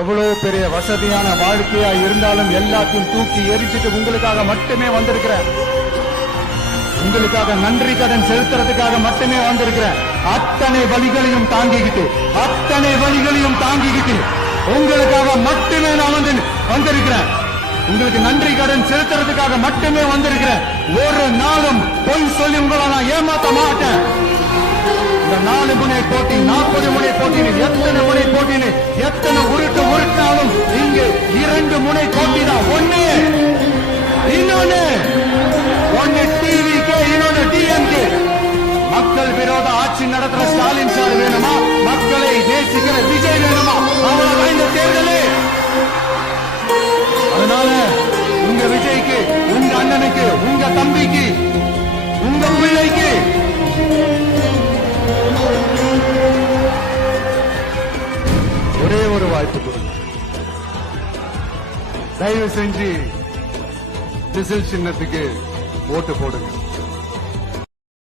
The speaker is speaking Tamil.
எவ்வளவு பெரிய வசதியான வாழ்க்கையா இருந்தாலும் எல்லாத்தையும் தூக்கி எரிச்சிட்டு உங்களுக்காக மட்டுமே வந்திருக்கிறேன். உங்களுக்காக நன்றி கடன் செலுத்துறதுக்காக மட்டுமே வந்திருக்கிறேன். அத்தனை வழிகளையும் தாங்கிக்கிட்டு உங்களுக்காக மட்டுமே நான் வந்திருக்கிறேன். உங்களுக்கு நன்றி கடன் செலுத்துறதுக்காக மட்டுமே வந்திருக்கிறேன். ஒரு நாளும் பொய் சொல்லி உங்களை நான் ஏமாத்த மாட்டேன். இந்த 4 முனை போட்டி 40 முனை போட்டின்னு எத்தனை முனை போட்டின்னு எத்தனை உருட்டினாலும் இங்கு 2 முனை போட்டி தான். ஒன்னு டிவிக்கு, இன்னொன்னு டிஎம்கே. மக்கள் விரோத ஆட்சி நடத்துற ஸ்டாலின் சார் வேணுமா, மக்களை நேசிக்கிற விஜய் வேணுமா? அவ்வளவுதான் இந்த தேர்தலே. அதனால உங்க விஜய்க்கு, உங்க அண்ணனுக்கு, உங்க தம்பிக்கு, உங்க பிள்ளைக்கு ஒரே ஒரு வாய்ப்பு கொடுங்க. தயவு செஞ்சு விசில் சின்னத்துக்கு ஓட்டு போடுங்க.